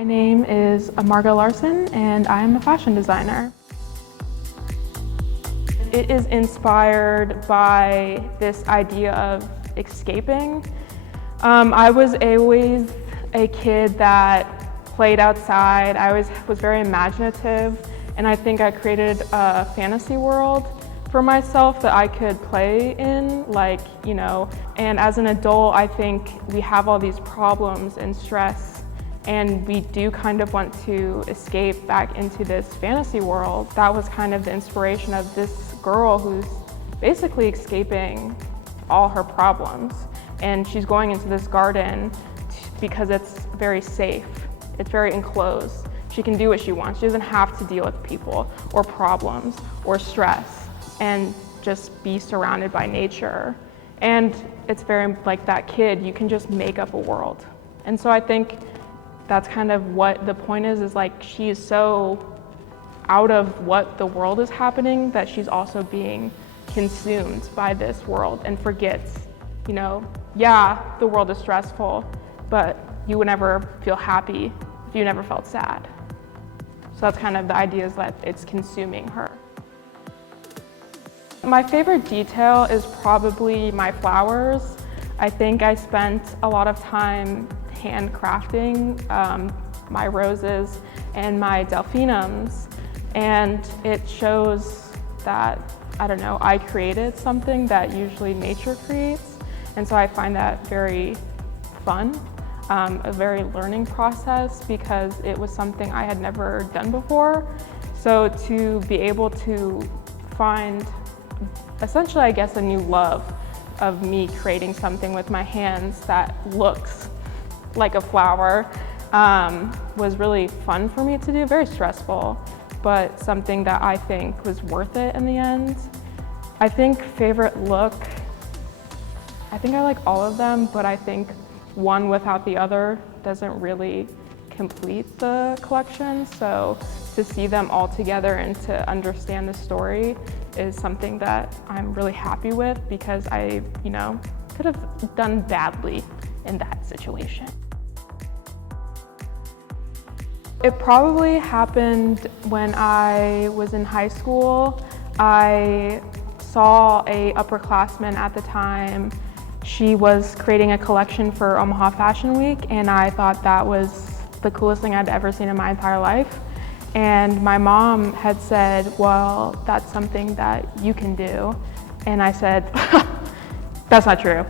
My name is Margeaux Larson and I am a fashion designer. It is inspired by this idea of escaping. I was always a kid that played outside. I always was very imaginative, and I think I created a fantasy world for myself that I could play in, and as an adult, I think we have all these problems and stress, and we do kind of want to escape back into this fantasy world. That was kind of the inspiration of this girl who's basically escaping all her problems. And she's going into this garden because it's very safe. It's very enclosed. She can do what she wants. She doesn't have to deal with people or problems or stress and just be surrounded by nature. And it's very like that kid, you can just make up a world. And so I think that's kind of what the point is like she is so out of what the world is happening that she's also being consumed by this world and forgets, yeah, the world is stressful, but you would never feel happy if you never felt sad. So that's kind of the idea, is that it's consuming her. My favorite detail is probably my flowers. I think I spent a lot of time handcrafting my roses and my delphinums, and it shows that, I created something that usually nature creates. And so I find that very fun, a very learning process, because it was something I had never done before. So to be able to find, essentially, I guess, a new love of me creating something with my hands that looks like a flower was really fun for me to do, very stressful, but something that I think was worth it in the end. I think favorite look, I think I like all of them, but I think one without the other doesn't really complete the collection. So to see them all together and to understand the story is something that I'm really happy with, because I, could have done badly in that situation. It probably happened when I was in high school. I saw a upperclassman at the time. She was creating a collection for Omaha Fashion Week, and I thought that was the coolest thing I'd ever seen in my entire life. And my mom had said, well, that's something that you can do. And I said, that's not true.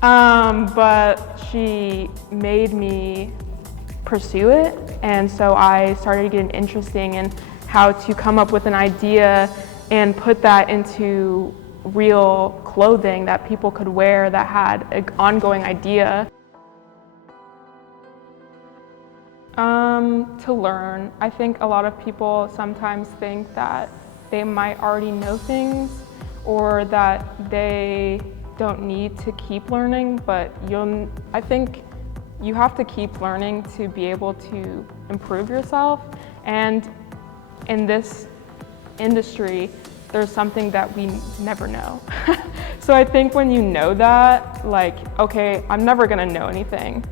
But she made me pursue it. And so I started getting interested in how to come up with an idea and put that into real clothing that people could wear that had an ongoing idea. To learn. I think a lot of people sometimes think that they might already know things, or that they don't need to keep learning, but I think you have to keep learning to be able to improve yourself. And in this industry, there's something that we never know. So I think when you know that, okay, I'm never gonna know anything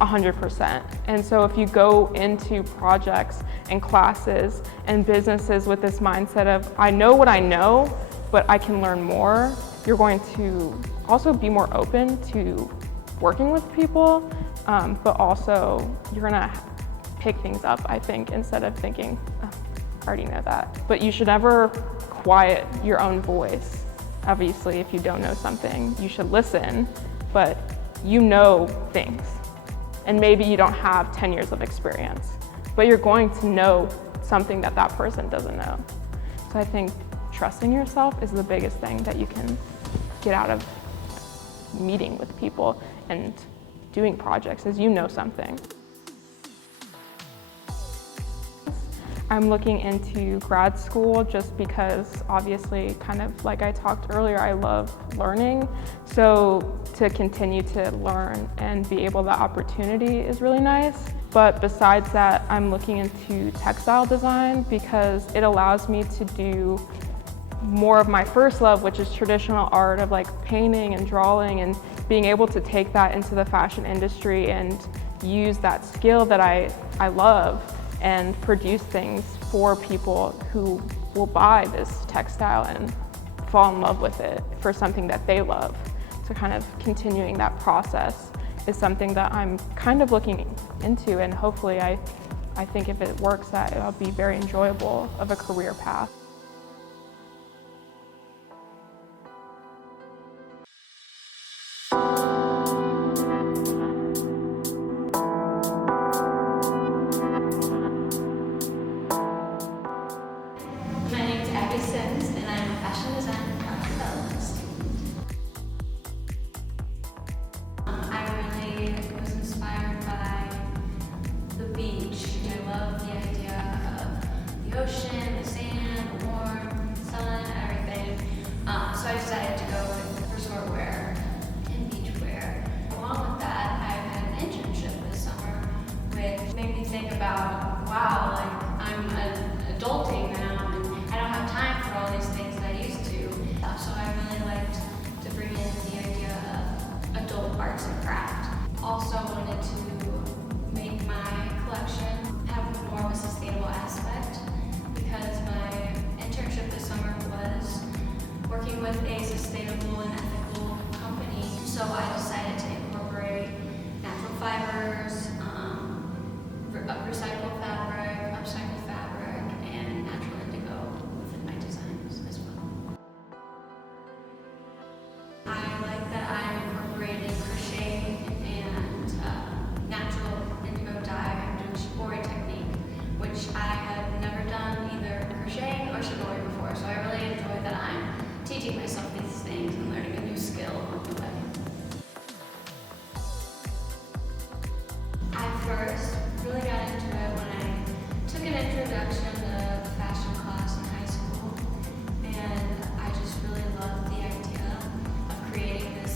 100%. And so if you go into projects and classes and businesses with this mindset of, I know what I know, but I can learn more, you're going to also be more open to working with people, but also you're gonna pick things up, I think, instead of thinking, oh, I already know that. But you should never quiet your own voice. Obviously, if you don't know something, you should listen, but you know things. And maybe you don't have 10 years of experience, but you're going to know something that that person doesn't know. So I think trusting yourself is the biggest thing that you can get out of meeting with people and doing projects, is you know something. I'm looking into grad school just because, obviously, kind of like I talked earlier, I love learning. So to continue to learn and be able, the opportunity is really nice. But besides that, I'm looking into textile design because it allows me to do more of my first love, which is traditional art of painting and drawing, and being able to take that into the fashion industry and use that skill that I I love and produce things for people who will buy this textile and fall in love with it for something that they love. So kind of continuing that process is something that I'm kind of looking into, and hopefully I think if it works, that it'll be very enjoyable of a career path. My name is Abbie Sims, and I'm a fashion design and product development student. I really was inspired by the beach. I love the idea of the ocean, the sand, the warm sun, everything. So I decided to go with resort wear and beach wear. Along with that, I've had an internship this summer, which made me think about, wow, like I'm adulting now, and I don't have time for all these things that I used to. So I really liked to bring in the idea of adult arts and craft. Also wanted to make my collection have more of a sustainable aspect, because my internship this summer was working with a sustainable and ethical company. So I decided to incorporate natural fibers, recycled fabric, upcycled fabric, and natural indigo within my designs as well. I like that I'm incorporating crochet and natural indigo dye. I'm doing shibori technique, which I have never done either crocheting or shibori before, so I really enjoy that I'm teaching myself these things and learning a new skill on the way. I first really got into it when I took an introduction to fashion class in high school, and I just really loved the idea of creating this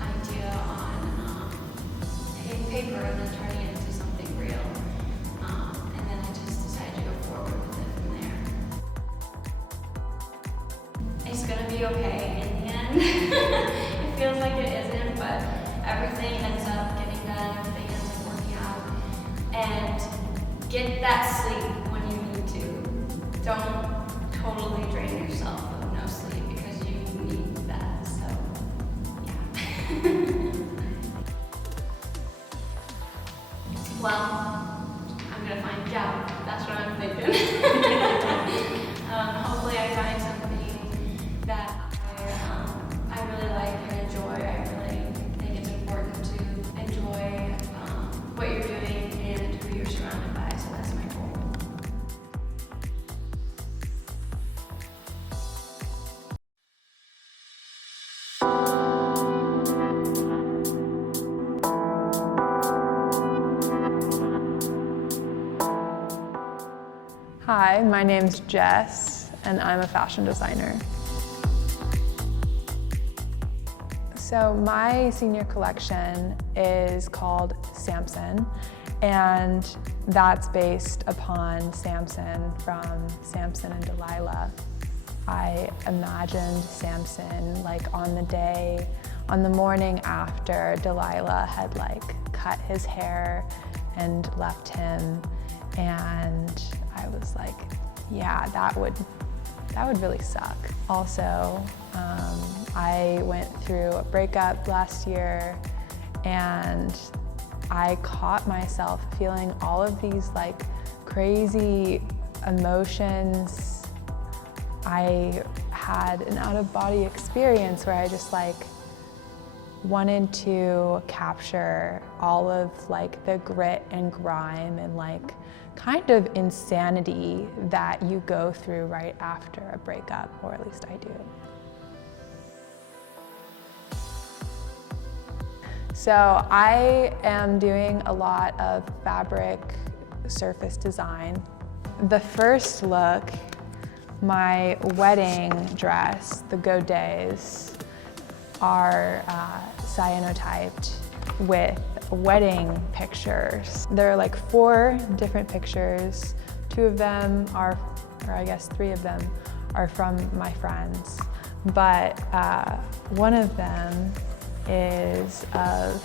idea on paper and then turning it into something real. And then I just decided to go forward with it from there. It's gonna be okay in the end. It feels like it isn't, but everything ends up getting done, everything ends up working out. And get that sleep when you need to. Don't totally drain yourself of no sleep, because you need that, so yeah. Well, I'm gonna find a job. That's what I'm thinking. Hopefully I find something that I really like and enjoy. I really think it's important to enjoy what you're doing and who you're surrounded by, so that's my goal. Hi, my name's Jess, and I'm a fashion designer. So my senior collection is called Samson, and that's based upon Samson from Samson and Delilah. I imagined Samson like on the morning after Delilah had like cut his hair and left him, and I was like, yeah, that would really suck. Also, I went through a breakup last year, and I caught myself feeling all of these like crazy emotions. I had an out-of-body experience where I just like wanted to capture all of like the grit and grime and like kind of insanity that you go through right after a breakup, or at least I do. So I am doing a lot of fabric surface design. The first look, my wedding dress, the godets, are cyanotyped with wedding pictures. There are like 4 different pictures. 2 of them are, or I guess 3 of them are from my friends. But one of them is of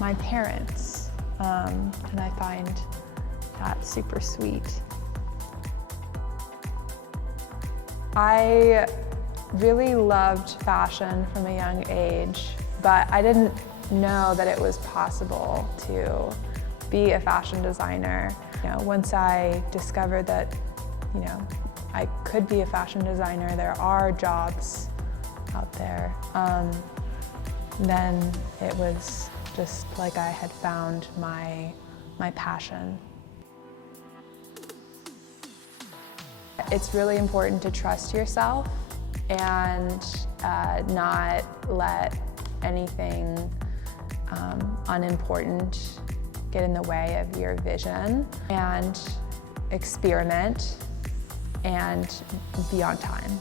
my parents. and I find that super sweet. I really loved fashion from a young age, but I didn't know that it was possible to be a fashion designer. Once I discovered that, I could be a fashion designer, there are jobs out there, then it was just like I had found my passion. It's really important to trust yourself and not let anything unimportant get in the way of your vision, and experiment and be on time.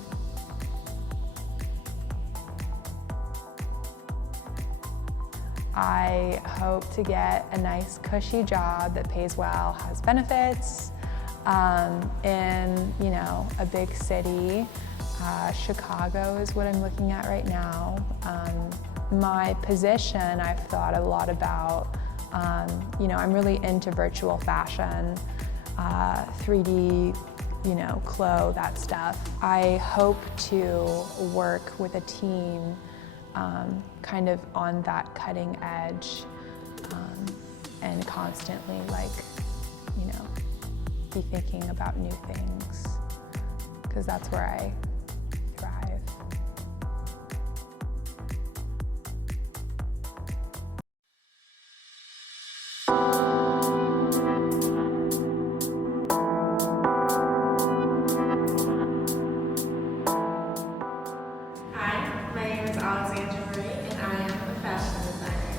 I hope to get a nice cushy job that pays well, has benefits, in a big city. Chicago is what I'm looking at right now. My position I've thought a lot about. I'm really into virtual fashion, 3D, clothes, that stuff. I hope to work with a team kind of on that cutting edge, and constantly be thinking about new things, because that's where I thrive. Hi, my name is Alexandra Marie, and I am a fashion designer.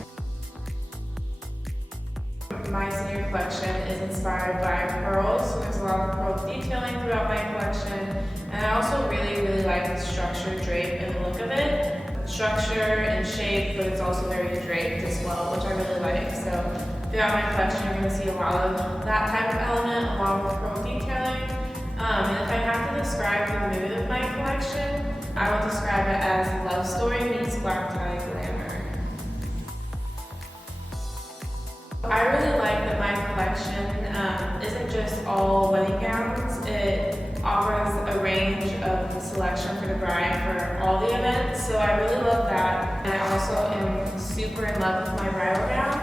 My senior collection is inspired by pearls, so there's a lot of pearl detailing throughout my collection, and I also really like the structured drape and the look of it. Structure and shape, but it's also very draped as well, which I really like. So throughout my collection, you're going to see a lot of that type of element along with pearl detailing. And if I have to describe the mood of my collection, I would describe it as love story meets black tie glamour. I really like that my collection isn't just all wedding gowns. It offers a range of selection for the bride for all the events, so I really love that. And I also am super in love with my bridal gown,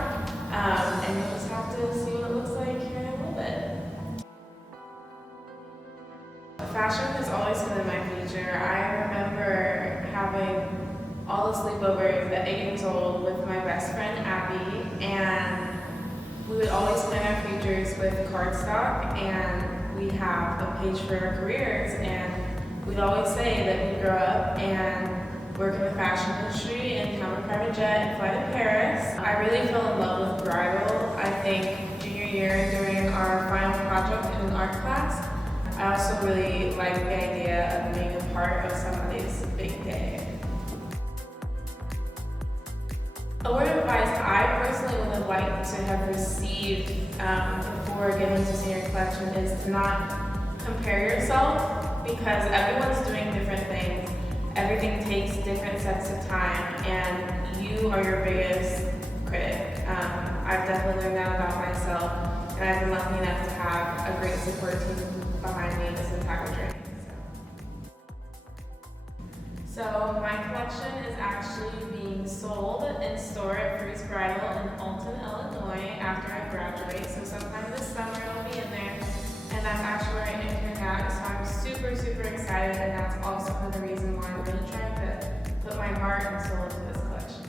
and you'll just have to see what it looks like here in a little bit. Fashion has always been in my future. I remember having all the sleepovers at 8 years old with my best friend Abbie, and we would always plan our futures with cardstock, and we have a page for our careers, and we'd always say that we'd grow up and work in the fashion industry and have a private jet and fly to Paris. I really fell in love with bridal, I think, junior year during our final project in an art class. I also really like the idea of being a part of somebody's big day. A word of advice I personally would have liked to have received before getting to senior collection is to not compare yourself, because everyone's doing different things. Everything takes different sets of time, and you are your biggest critic. I've definitely learned that about myself, and I've been lucky enough to have a great support team behind me this entire journey. So my collection is actually being sold in store at Fruits Bridal in Alton, Illinois after I graduate. So sometime this summer it'll be in there. And that's actually where I interned at. So I'm super excited, and that's also another reason why I'm really trying to put my heart and soul into this collection.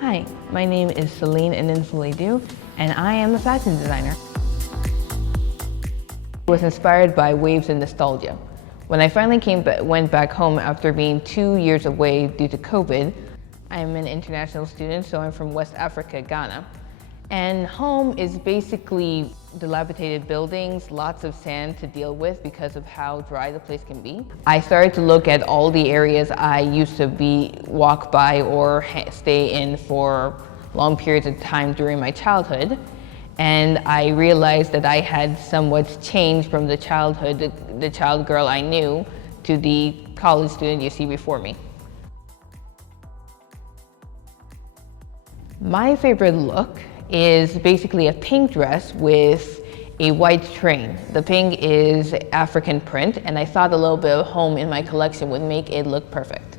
Hi, my name is Celine Enninful Adu, and I am a fashion designer. I was inspired by waves and nostalgia. When I finally went back home after being 2 years away due to COVID, I'm an international student, so I'm from West Africa, Ghana. And home is basically dilapidated buildings, lots of sand to deal with because of how dry the place can be. I started to look at all the areas I used to walk by or stay in for long periods of time during my childhood. And I realized that I had somewhat changed from the childhood, the child girl I knew, to the college student you see before me. My favorite look is basically a pink dress with a white train. The pink is African print, and I thought a little bit of home in my collection would make it look perfect.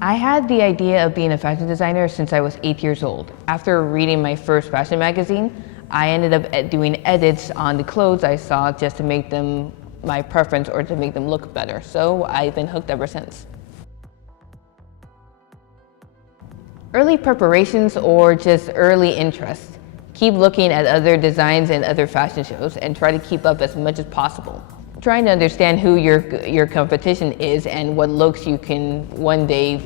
I had the idea of being a fashion designer since I was 8 years old. After reading my first fashion magazine, I ended up doing edits on the clothes I saw just to make them my preference or to make them look better. So I've been hooked ever since. Early preparations or just early interest. Keep looking at other designs and other fashion shows and try to keep up as much as possible. Trying to understand who your competition is and what looks you can one day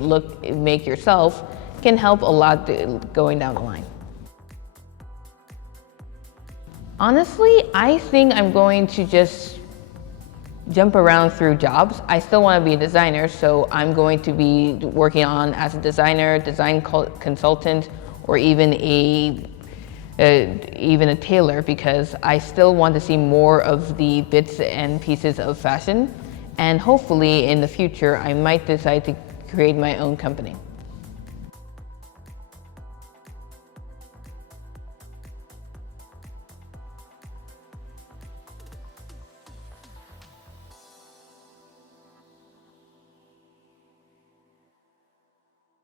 make yourself can help a lot going down the line. Honestly, I think I'm going to just jump around through jobs. I still want to be a designer, so I'm going to be working on as a designer, design consultant, or even a tailor, because I still want to see more of the bits and pieces of fashion, and hopefully in the future I might decide to create my own company.